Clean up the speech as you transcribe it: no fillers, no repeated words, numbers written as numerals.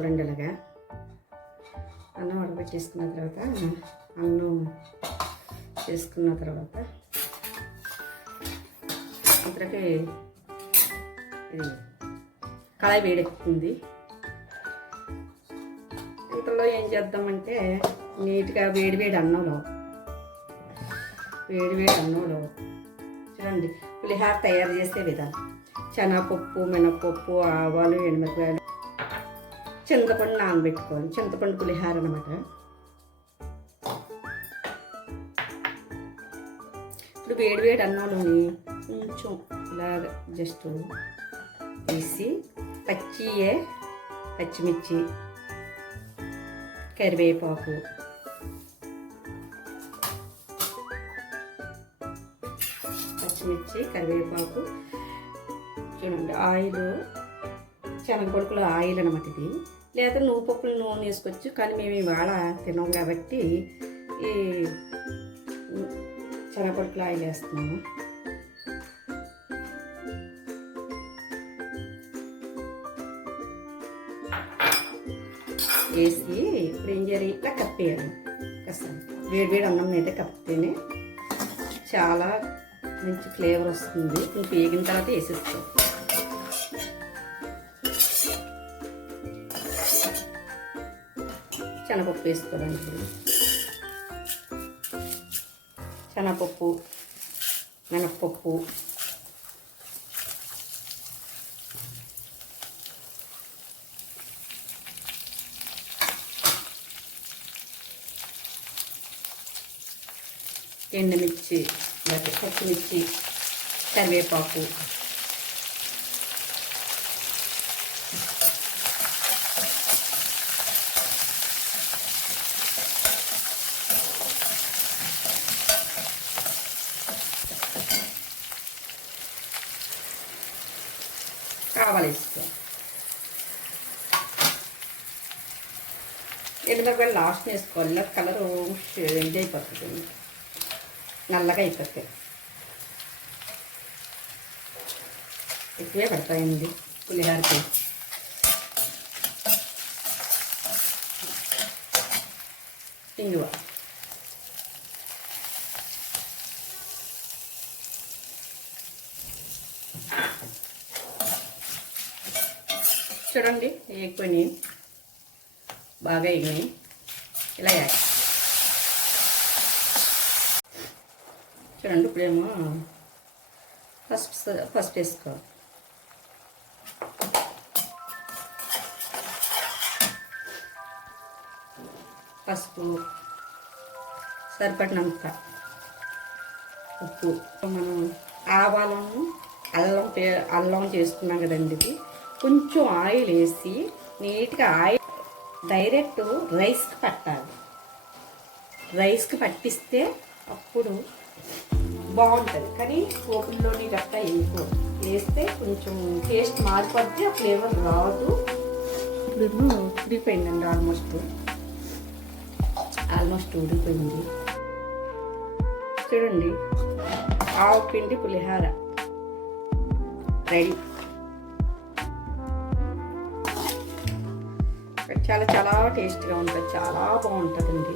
చూడండి ఇలాగా అన్నం ఉడకబెట్టేసుకున్న తర్వాత అన్నం చేసుకున్న తర్వాత ఇక్కడికి ఇది కళాయి వేడెక్కుతుంది. ఇంతలో ఏం చేద్దామంటే నీట్గా వేడివేడి అన్నంలో చూడండి పులిహార తయారు చేసే విధానం. శనగపప్పు, మినపప్పు, ఆవాలు, ఎండుమిరపకాయలు, చింతపండు నానబెట్టుకోవాలి. చింతపండు పులిహార అనమాట. ఇప్పుడు వేడివేడి అన్నంలోని కొంచెం ఇలాగ జస్ట్ తీసి పచ్చిమిర్చి, కరివేపాకు, చూడండి ఆయిల్, శనగపప్పులో ఆయిల్ అనమాట ఇది. లేదా నువ్వు పప్పులు నూనె వేసుకోవచ్చు, కానీ మేము ఇవాళ తిన్నాం కాబట్టి ఈ శనగపప్పులో ఆయిల్ వేస్తున్నాము. వేసి ఇప్పుడు ఏం చేయాలి, ఇట్లా కప్పేయాలి. కష్టం వేడివేడి అన్నం అయితే కప్పితేనే చాలా మంచి ఫ్లేవర్ వస్తుంది. ఇంక వేగిన తర్వాత వేసేస్తాం. శనగపప్పు వేసుకోవాలండి. ఇప్పుడు శనగపప్పు, మినపప్పు, ఎండుమిర్చి, పచ్చిమిర్చి, కరివేపాకు, ఆవాలు వేసుకోవాలి. ఎండుమిరపకాయలు లాస్ట్ వేసుకోవాలి. కలరు ఇది అయిపోతుంది, నల్లగా అయిపోతాయి. ఎక్కువే పడతాయండి పులిహారకి. ఇంగువ, చూడండి వేగిపోయినాయి, బాగా వేగినాయి. ఇలా చూడండి ఇప్పుడేమో పసుపు వేసుకోవాలి. పసుపు, సరిపడినంత ఉప్పు, మనం ఆవాలను అల్లం చేసుకున్నాం కదండి. ఇది కొంచెం ఆయిల్ వేసి నీట్గా ఆయిల్ డైరెక్ట్ రైస్కి పట్టాలి. రైస్కి పట్టిస్తే అప్పుడు బాగుంటుంది. కానీ పోపుల్లోని గట్టా వేస్తే కొంచెం టేస్ట్ మారిపోద్ది, ఆ ఫ్లేవర్ రాదు. ఇప్పుడు ఉడిపోయిందండి, ఆల్మోస్ట్ ఉడిపోయింది. చూడండి ఆవు పిండి పులిహార రెడీ. చాలా టేస్ట్గా ఉంటుంది, చాలా బాగుంటుందండి.